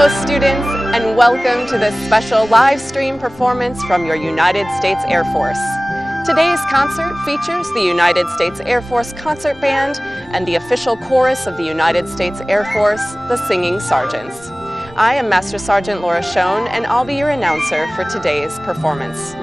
Hello students, and welcome to this special live stream performance from your United States Air Force. Today's concert features the United States Air Force Concert Band and the official chorus of the United States Air Force, the Singing Sergeants. I am Master Sergeant Laura Schoen, and I'll be your announcer for today's performance.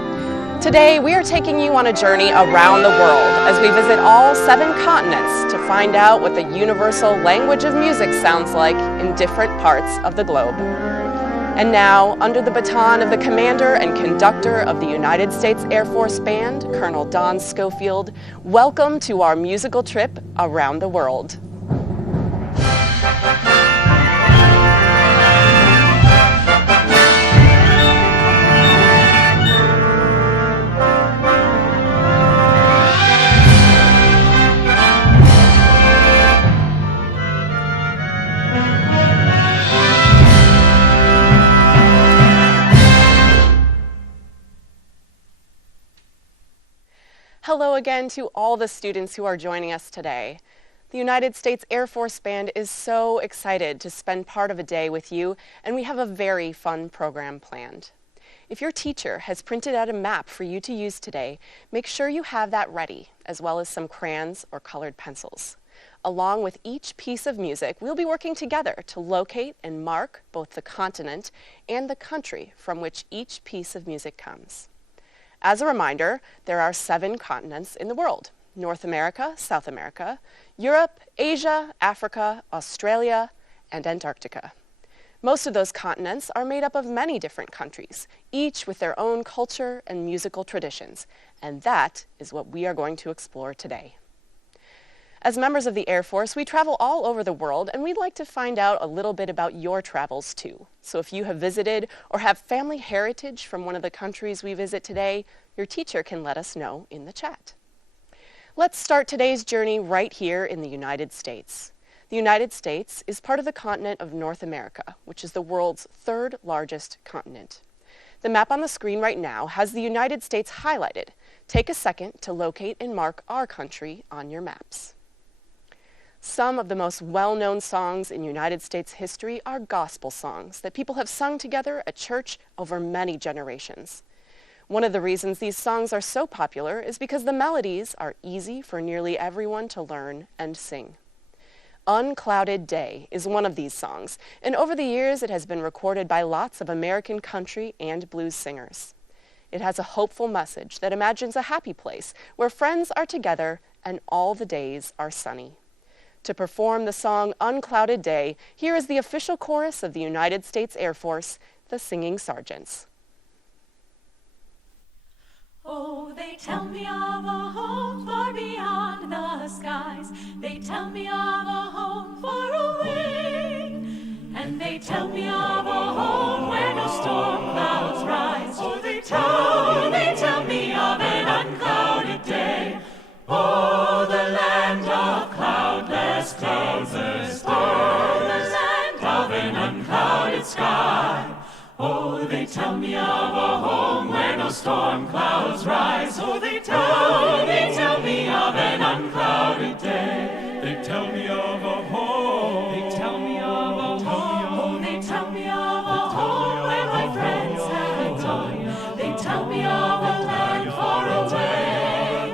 Today, we are taking you on a journey around the world as we visit all 7 continents to find out what the universal language of music sounds like in different parts of the globe. And now, under the baton of the commander and conductor of the United States Air Force Band, Colonel Don Schofield, welcome to our musical trip around the world. Hello again to all the students who are joining us today. The United States Air Force Band is so excited to spend part of a day with you, and we have a very fun program planned. If your teacher has printed out a map for you to use today, make sure you have that ready, as well as some crayons or colored pencils. Along with each piece of music, we'll be working together to locate and mark both the continent and the country from which each piece of music comes. As a reminder, there are 7 continents in the world: North America, South America, Europe, Asia, Africa, Australia, and Antarctica. Most of those continents are made up of many different countries, each with their own culture and musical traditions, and that is what we are going to explore today. As members of the Air Force, we travel all over the world, and we'd like to find out a little bit about your travels too. So if you have visited or have family heritage from one of the countries we visit today, your teacher can let us know in the chat. Let's start today's journey right here in the United States. The United States is part of the continent of North America, which is the world's 3rd largest continent. The map on the screen right now has the United States highlighted. Take a second to locate and mark our country on your maps. Some of the most well-known songs in United States history are gospel songs that people have sung together at church over many generations. One of the reasons these songs are so popular is because the melodies are easy for nearly everyone to learn and sing. Unclouded Day is one of these songs, and over the years it has been recorded by lots of American country and blues singers. It has a hopeful message that imagines a happy place where friends are together and all the days are sunny. To perform the song Unclouded Day, here is the official chorus of the United States Air Force, the Singing Sergeants. Oh, they tell me of a home far beyond the skies. They tell me of a home far away. And they tell me of a home where no storm clouds rise. Oh, they tell me of an unclouded day. Oh, the land of cloudless cloudless day. Oh, the land of an unclouded sky. Oh, they tell me of a home where no storm clouds rise. Oh, they tell me of an unclouded day. They tell me of a home. They tell me of a home. Oh, they tell me of a home where my friends have gone. They tell me of a land far away,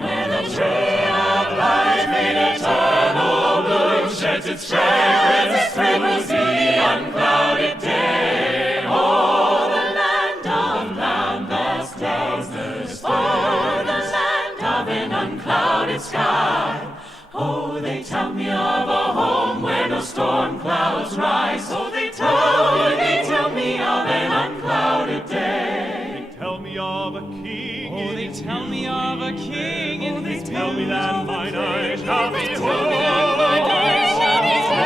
where the tree of life in eternal bloom sheds its fragrance through the unclouded day. Oh, the land of cloudless days. Oh, the land of an unclouded sky. Oh, they tell me of a home where no storm clouds rise. Oh, they tell me of an unclouded day. They tell me of a king. Oh, they tell me of a king in They his tell me that mine eyes shall They behold. tell me that mine eyes shall behold.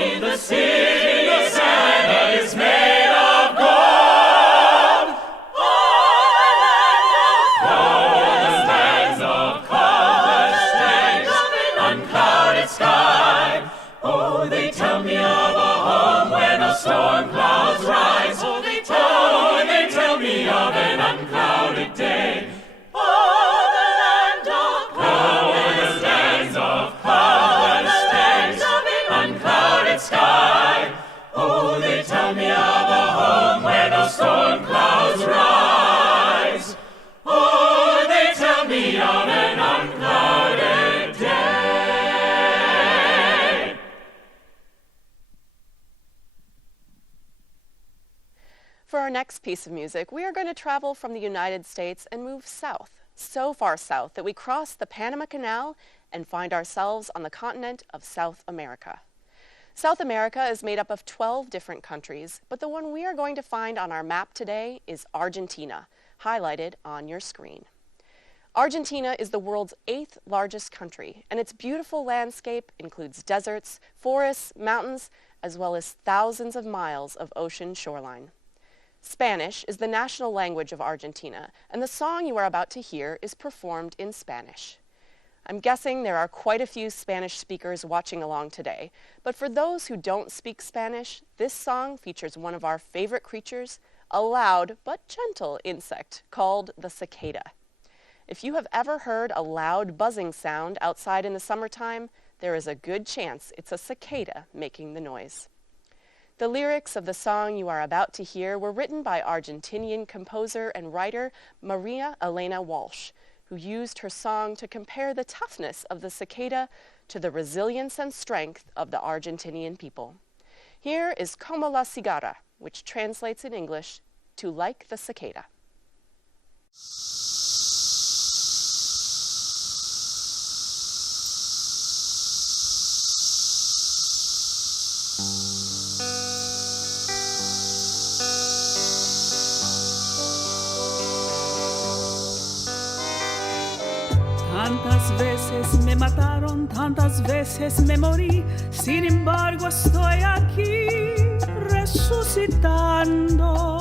In the city that is made of gold. Oh, the land of cloudless days, unclouded sky. Oh, they tell me of a home where no storm clouds rise. Oh, they tell me of an unclouded day. Oh, the land for our next piece of music, we are going to travel from the United States and move south, so far south that we cross the Panama Canal and find ourselves on the continent of South America. South America is made up of 12 different countries, but the one we are going to find on our map today is Argentina, highlighted on your screen. Argentina is the world's 8th largest country, and its beautiful landscape includes deserts, forests, mountains, as well as thousands of miles of ocean shoreline. Spanish is the national language of Argentina, and the song you are about to hear is performed in Spanish. I'm guessing there are quite a few Spanish speakers watching along today, but for those who don't speak Spanish, this song features one of our favorite creatures, a loud but gentle insect called the cicada. If you have ever heard a loud buzzing sound outside in the summertime, there is a good chance it's a cicada making the noise. The lyrics of the song you are about to hear were written by Argentinian composer and writer Maria Elena Walsh, who used her song to compare the toughness of the cicada to the resilience and strength of the Argentinian people. Here is Como la cigarra, which translates in English to like the cicada. Tantas veces me mataron, tantas veces me morí, sin embargo estoy aquí resucitando.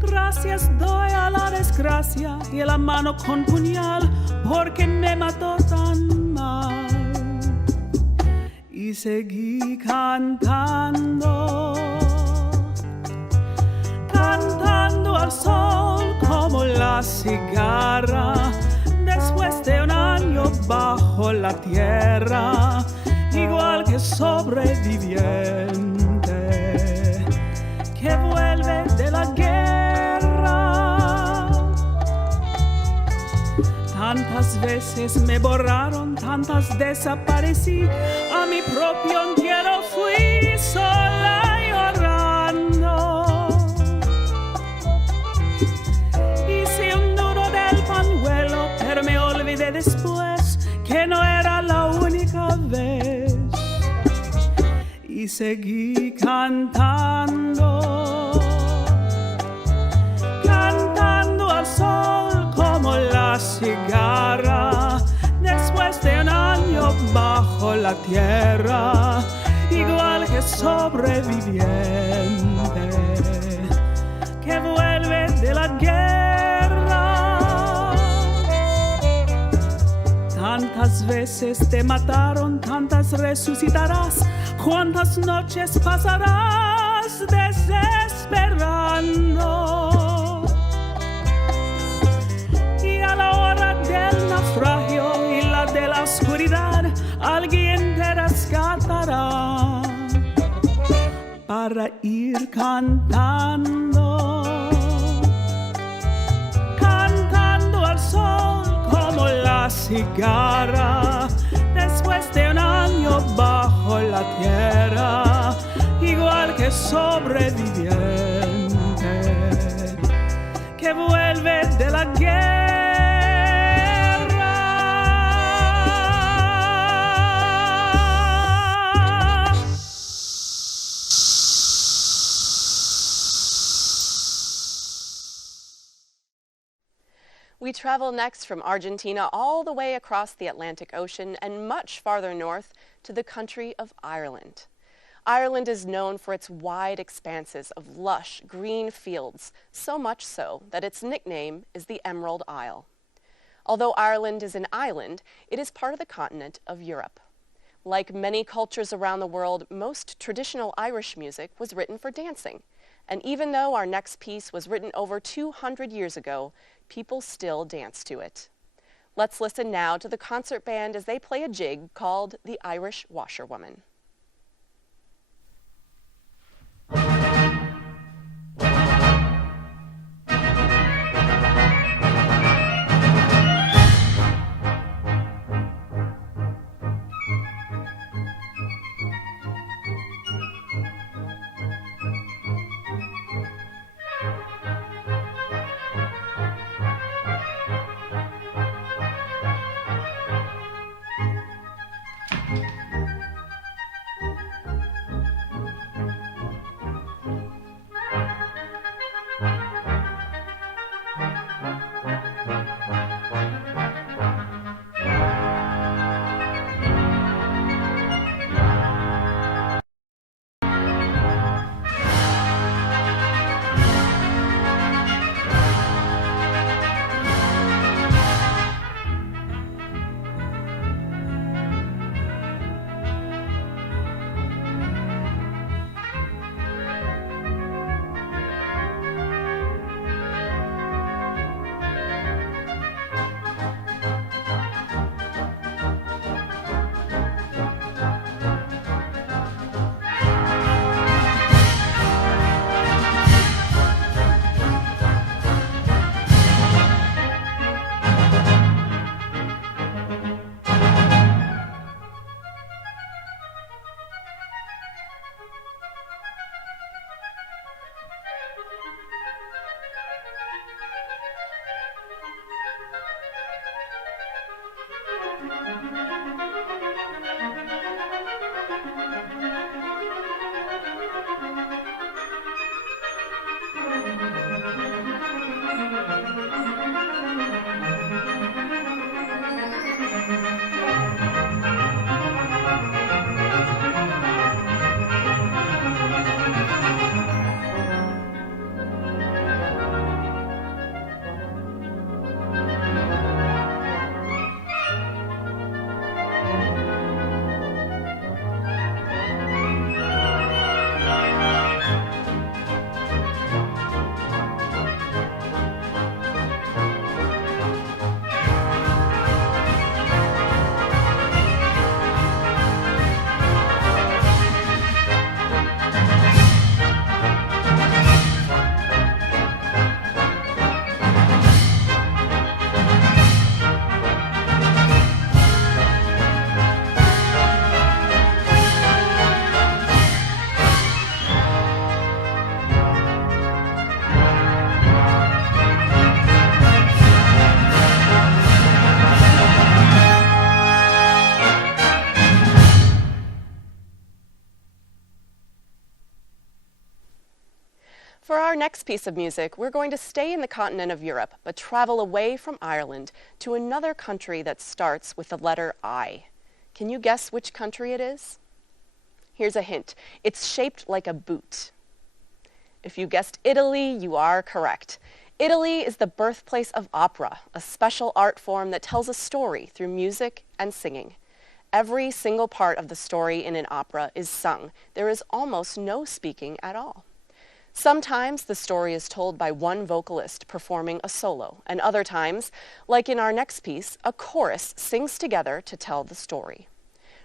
Gracias doy a la desgracia y a la mano con puñal, porque me mató tan mal. Y seguí cantando, cantando al sol como la cigarra, después de un año bajo la tierra, igual que sobreviviente que vuelve de la guerra. Tantas veces me borraron, tantas desaparecí, a mi propio entierro fui sola llorando. Pero me olvidé después que no era la única vez. Y seguí cantando, cantando al sol como la cigarra, después de un año bajo la tierra, igual que sobreviviente que vuelve de la guerra. Tantas veces te mataron, tantas resucitarás, cuántas noches pasarás desesperando. Y a la hora del naufragio y la de la oscuridad, alguien te rescatará para ir cantando, cantando al sol como la cigarra, después de un año bajo la tierra, igual que sobreviviente que vuelve de la guerra. We travel next from Argentina all the way across the Atlantic Ocean and much farther north to the country of Ireland. Ireland is known for its wide expanses of lush green fields, so much so that its nickname is the Emerald Isle. Although Ireland is an island, it is part of the continent of Europe. Like many cultures around the world, most traditional Irish music was written for dancing. And even though our next piece was written over 200 years ago, people still dance to it. Let's listen now to the concert band as they play a jig called the Irish Washerwoman. For our next piece of music, we're going to stay in the continent of Europe, but travel away from Ireland to another country that starts with the letter I. Can you guess which country it is? Here's a hint. It's shaped like a boot. If you guessed Italy, you are correct. Italy is the birthplace of opera, a special art form that tells a story through music and singing. Every single part of the story in an opera is sung. There is almost no speaking at all. Sometimes the story is told by one vocalist performing a solo, and other times, like in our next piece, a chorus sings together to tell the story.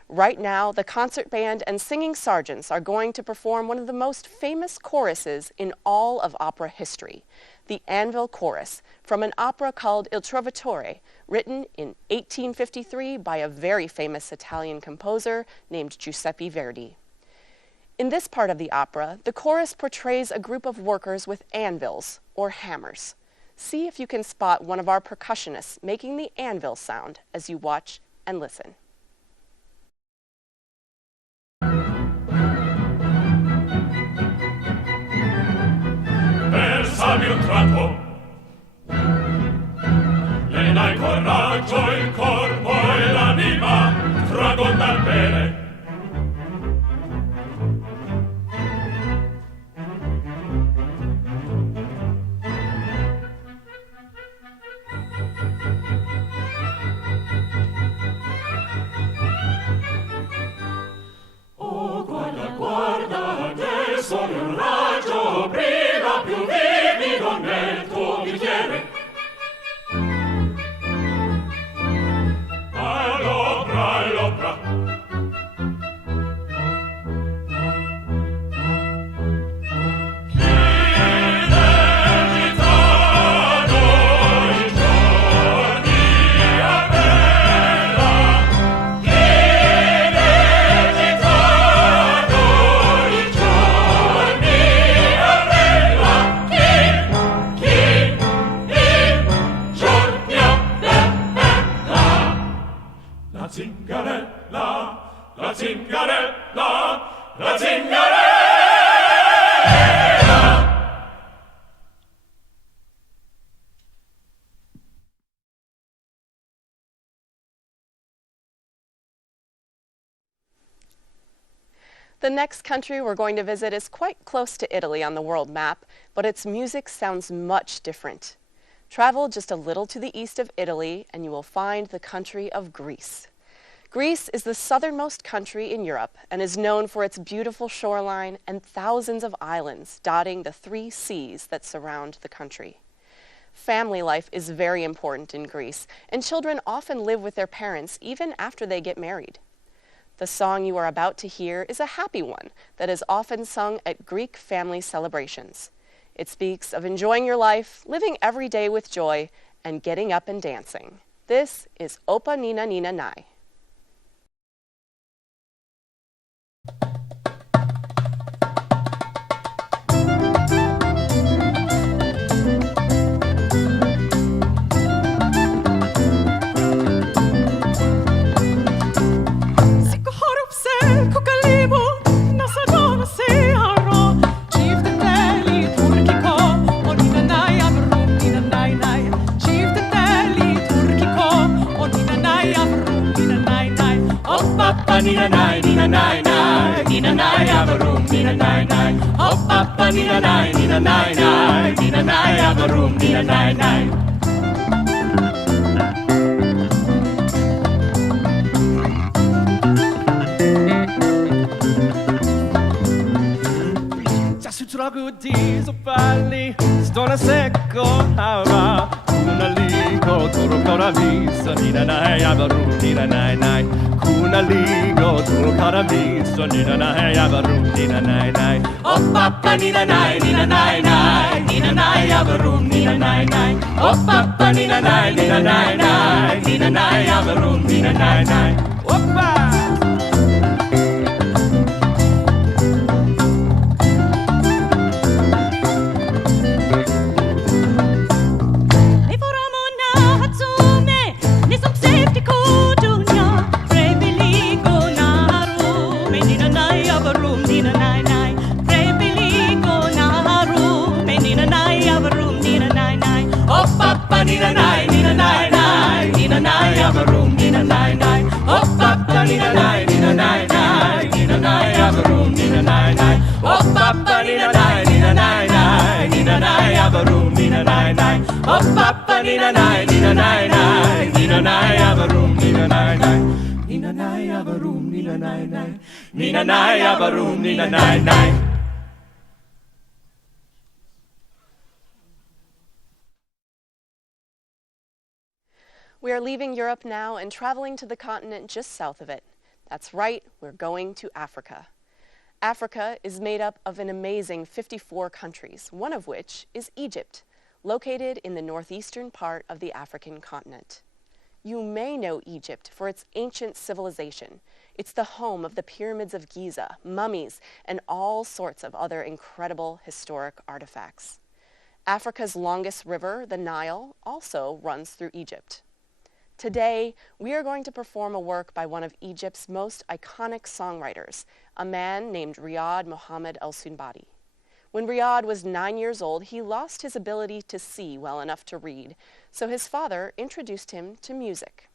Right now, the concert band and singing sergeants are going to perform one of the most famous choruses in all of opera history, the Anvil Chorus, from an opera called Il Trovatore, written in 1853 by a very famous Italian composer named Giuseppe Verdi. In this part of the opera, the chorus portrays a group of workers with anvils, or hammers. See if you can spot one of our percussionists making the anvil sound as you watch and listen. Versami un tratto, lenai coraggio, il corpo e l'anima, tragonda al bene. Oh, guarda, guarda, che sole un raggio brilla più vivido nel tuo bicchiere. All'opra, all'opra. La zingarella, la zingarella. The next country we're going to visit is quite close to Italy on the world map, but its music sounds much different. Travel just a little to the east of Italy and you will find the country of Greece. Greece is the southernmost country in Europe and is known for its beautiful shoreline and thousands of islands dotting the 3 seas that surround the country. Family life is very important in Greece, and children often live with their parents even after they get married. The song you are about to hear is a happy one that is often sung at Greek family celebrations. It speaks of enjoying your life, living every day with joy, and getting up and dancing. This is Opa Nina Nina Nai. Nina nai, nina nai nai, nina nai avarum, nina nai nai. Hop papa, nina nai, nina nai nai, nina nai avarum, nina nai nai. Si tragudi sopali, sto na secco hava, una ligo toro caramiso, nina nai avarum, nina nai nai. Una ligo toro caramiso, nina nai avarum, nina nai nai. Oh papa, nina nai, nina nai nai, nina nai avarum, nina nai nai. Oh papa, nina nai, nina nai nai, nina nai avarum, nina nai nai. Oppa! Nina nai avarum, nina nai nai. Pre biligo naharum, nai. Oh papa nina nai, nina nai nai, nina nai avarum, nina nai nai. Nina nai avarum, nina nai nai, nina nai avarum, nina nai nai. We are leaving Europe now and traveling to the continent just south of it. That's right, we're going to Africa. Africa is made up of an amazing 54 countries, one of which is Egypt, located in the northeastern part of the African continent. You may know Egypt for its ancient civilization. It's the home of the pyramids of Giza, mummies, and all sorts of other incredible historic artifacts. Africa's longest river, the Nile, also runs through Egypt. Today, we are going to perform a work by one of Egypt's most iconic songwriters, a man named Riyad Mohammed El-Sunbati. When Riyad was 9 years old, he lost his ability to see well enough to read, so his father introduced him to music.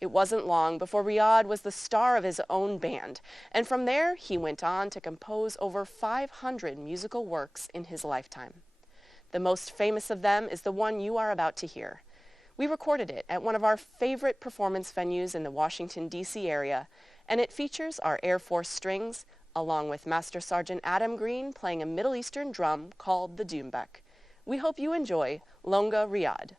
It wasn't long before Riyad was the star of his own band, and from there he went on to compose over 500 musical works in his lifetime. The most famous of them is the one you are about to hear. We recorded it at one of our favorite performance venues in the Washington, D.C. area, and it features our Air Force strings, along with Master Sergeant Adam Green playing a Middle Eastern drum called the doumbek. We hope you enjoy Longa Riyad.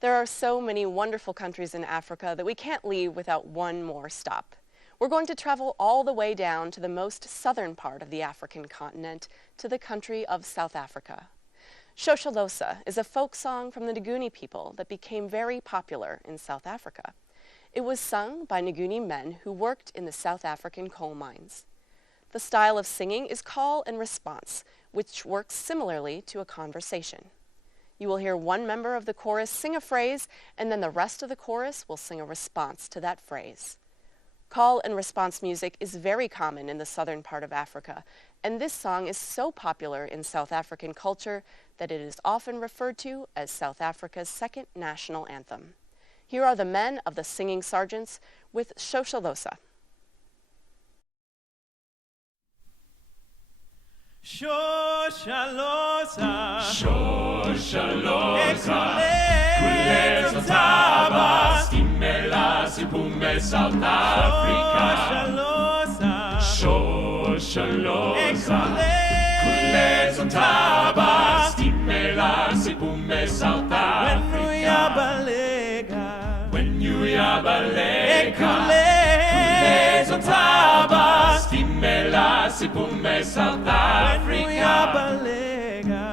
There are so many wonderful countries in Africa that we can't leave without one more stop. We're going to travel all the way down to the most southern part of the African continent, to the country of South Africa. Shosholoza is a folk song from the Nguni people that became very popular in South Africa. It was sung by Nguni men who worked in the South African coal mines. The style of singing is call and response, which works similarly to a conversation. You will hear one member of the chorus sing a phrase, and then the rest of the chorus will sing a response to that phrase. Call and response music is very common in the southern part of Africa, and this song is so popular in South African culture that it is often referred to as South Africa's second national anthem. Here are the men of the Singing Sergeants with Shosholosa. Shoshaloza, Shoshaloza, Kuleza Taba, Stimela, Sipume, South Africa. Shoshaloza, Kuleza Taba, Stimela, Sipume, South Africa. When you yabalega, Kuleza Taba, Stimela, Sipume, South Africa. When you yabalega,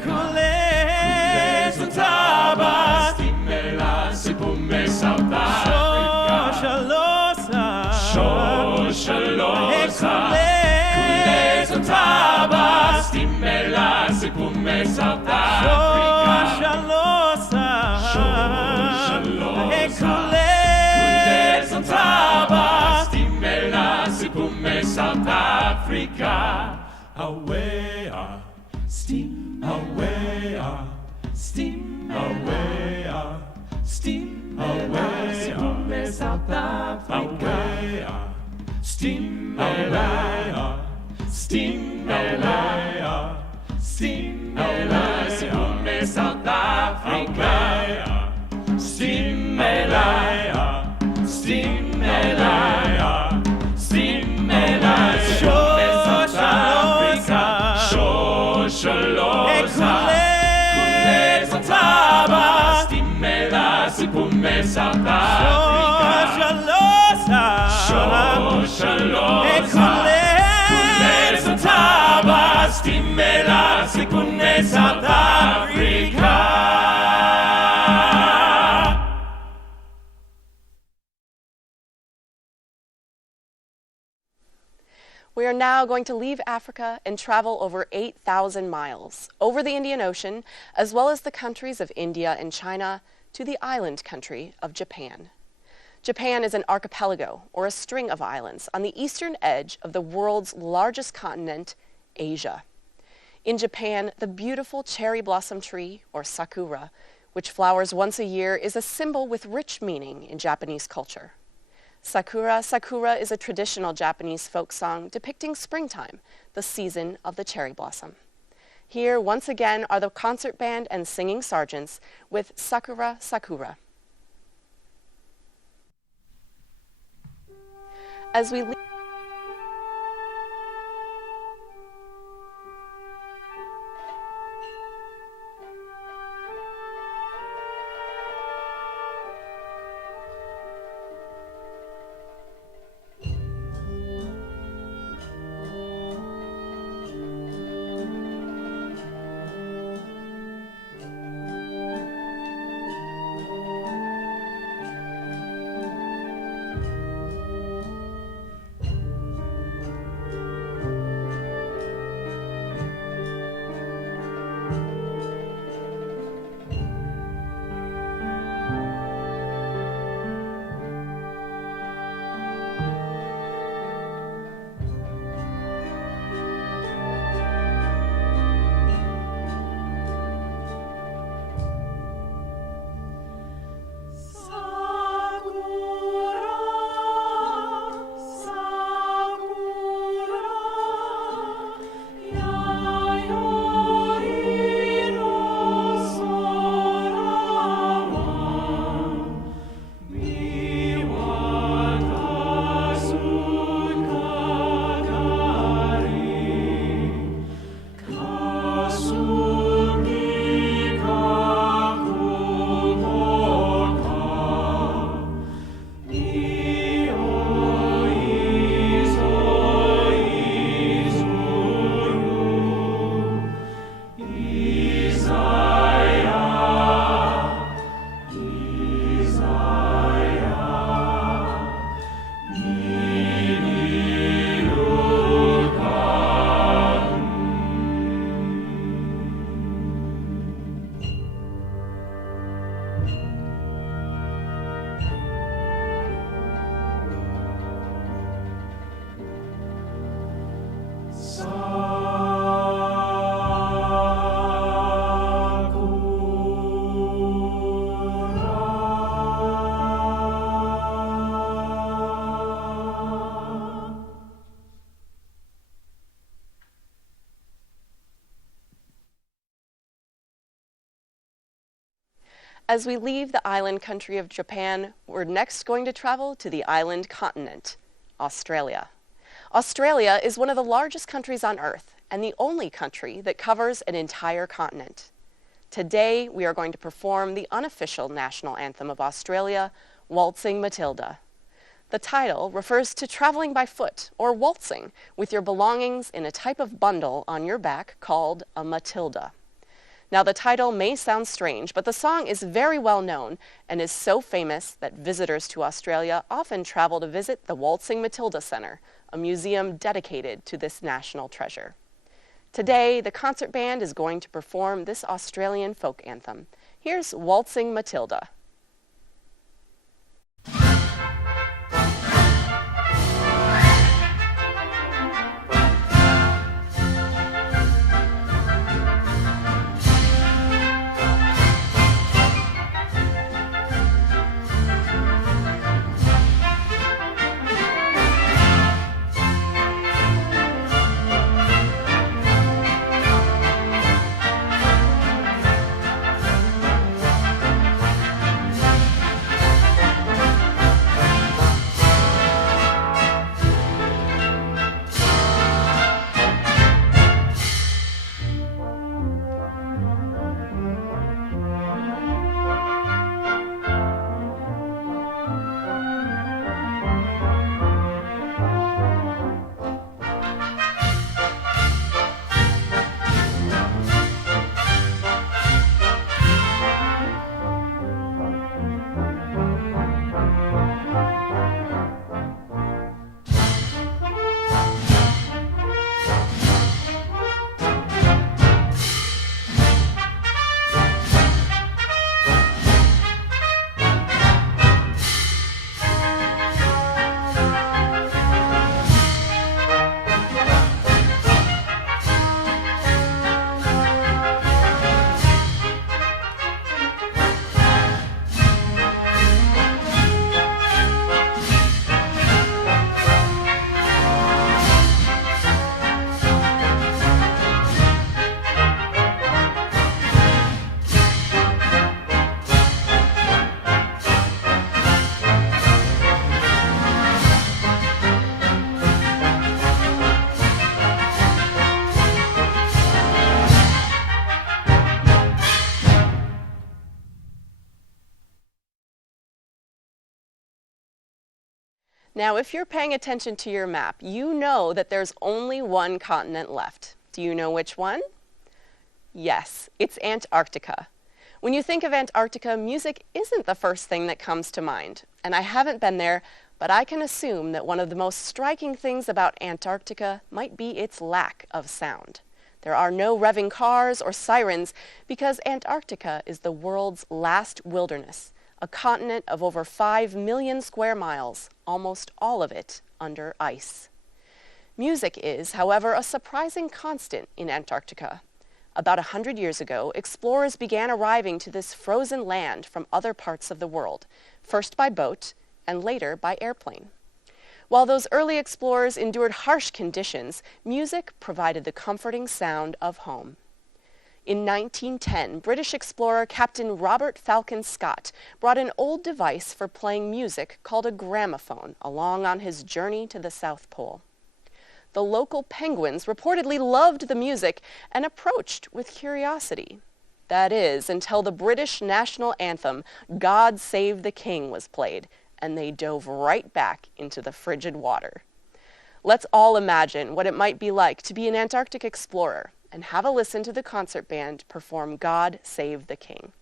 Kuleza Taba, Stimela, Sipume, South Africa. Shoshaloza, Kuleza Taba, Stimela, Sipume, South Africa. Shoshaloza, Kuleza Taba, Stimela, Sipume, South Africa. Away, steam, away, steam, away, steam, away, Sipume, South Africa. Steam, away, steam, away, steam, away, Sipume, South Africa. Steam, away, steam, away, steam, away, Sipume, South Africa. Shoshaloza, Kuleza Taba, Stimela, Sipume, South Africa. Shoshaloza, Kuleza Taba, Stimela, Sipume, South Africa. We are now going to leave Africa and travel over 8,000 miles over the Indian Ocean, as well as the countries of India and China, to the island country of Japan. Japan is an archipelago, or a string of islands, on the eastern edge of the world's largest continent, Asia. In Japan, the beautiful cherry blossom tree, or sakura, which flowers once a year, is a symbol with rich meaning in Japanese culture. Sakura, Sakura is a traditional Japanese folk song depicting springtime, the season of the cherry blossom. Here, once again, are the concert band and singing sergeants with Sakura, Sakura. As we leave As we leave the island country of Japan, we're next going to travel to the island continent, Australia. Australia is one of the largest countries on Earth and the only country that covers an entire continent. Today, we are going to perform the unofficial national anthem of Australia, Waltzing Matilda. The title refers to traveling by foot or waltzing with your belongings in a type of bundle on your back called a Matilda. Now, the title may sound strange, but the song is very well known and is so famous that visitors to Australia often travel to visit the Waltzing Matilda Centre, a museum dedicated to this national treasure. Today, the concert band is going to perform this Australian folk anthem. Here's Waltzing Matilda. Now, if you're paying attention to your map, you know that there's only one continent left. Do you know which one? Yes, it's Antarctica. When you think of Antarctica, music isn't the first thing that comes to mind. And I haven't been there, but I can assume that one of the most striking things about Antarctica might be its lack of sound. There are no revving cars or sirens because Antarctica is the world's last wilderness, a continent of over 5 million square miles, almost all of it under ice. Music is, however, a surprising constant in Antarctica. About 100 years ago, explorers began arriving to this frozen land from other parts of the world, first by boat and later by airplane. While those early explorers endured harsh conditions, music provided the comforting sound of home. In 1910, British explorer Captain Robert Falcon Scott brought an old device for playing music called a gramophone along on his journey to the South Pole. The local penguins reportedly loved the music and approached with curiosity. That is, until the British national anthem, God Save the King, was played, and they dove right back into the frigid water. Let's all imagine what it might be like to be an Antarctic explorer and have a listen to the concert band perform God Save the King.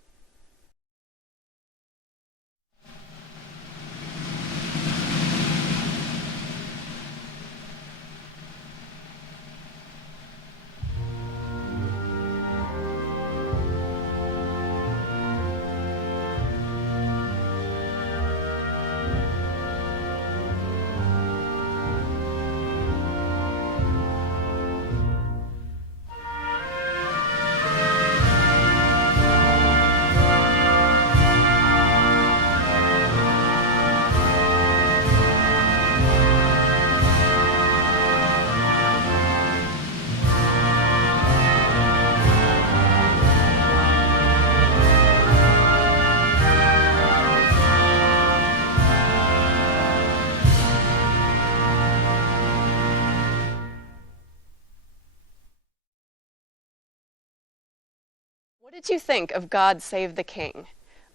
What did you think of God Save the King?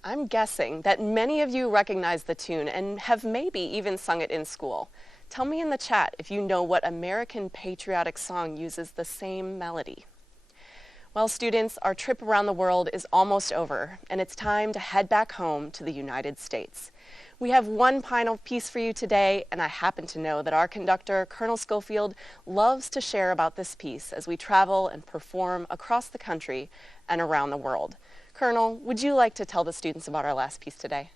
I'm guessing that many of you recognize the tune and have maybe even sung it in school. Tell me in the chat if you know what American patriotic song uses the same melody. Well, students, our trip around the world is almost over, and it's time to head back home to the United States. We have one final piece for you today, and I happen to know that our conductor, Colonel Schofield, loves to share about this piece as we travel and perform across the country and around the world. Colonel, would you like to tell the students about our last piece today?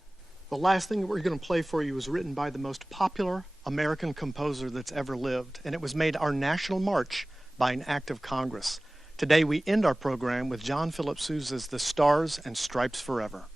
The last thing that we're going to play for you was written by the most popular American composer that's ever lived, and it was made our national march by an act of Congress. Today we end our program with John Philip Sousa's The Stars and Stripes Forever.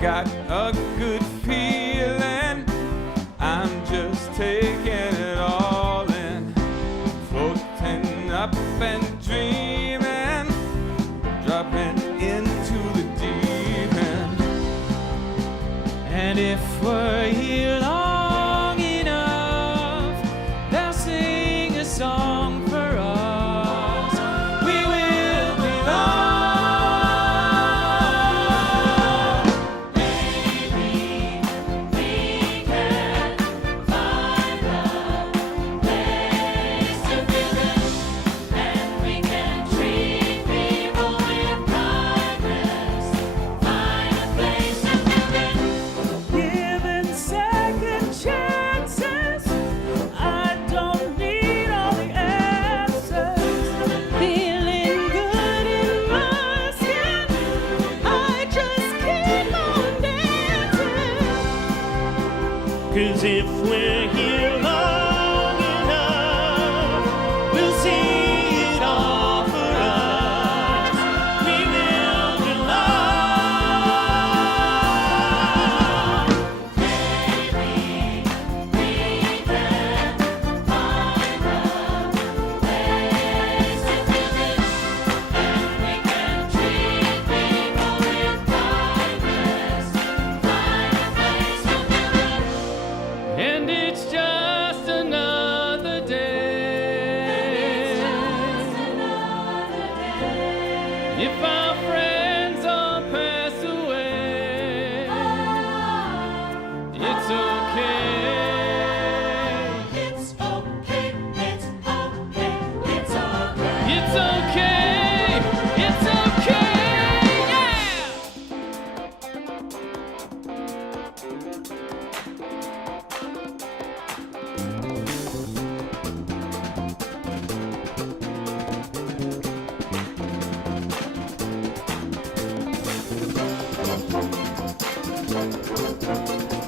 got a good feeling. I'm just taking it all in, floating up and dreaming, dropping into the deep end. And if we're here long 'Cause if we're here long enough, we'll see it all for us. We will belong. Maybe we can find a place to live, and we can treat people with kindness. Find a place to live. And it's just another day. If our friends all pass away, it's okay. It's okay, it's okay, it's alright. It's okay. It's okay. Yeah.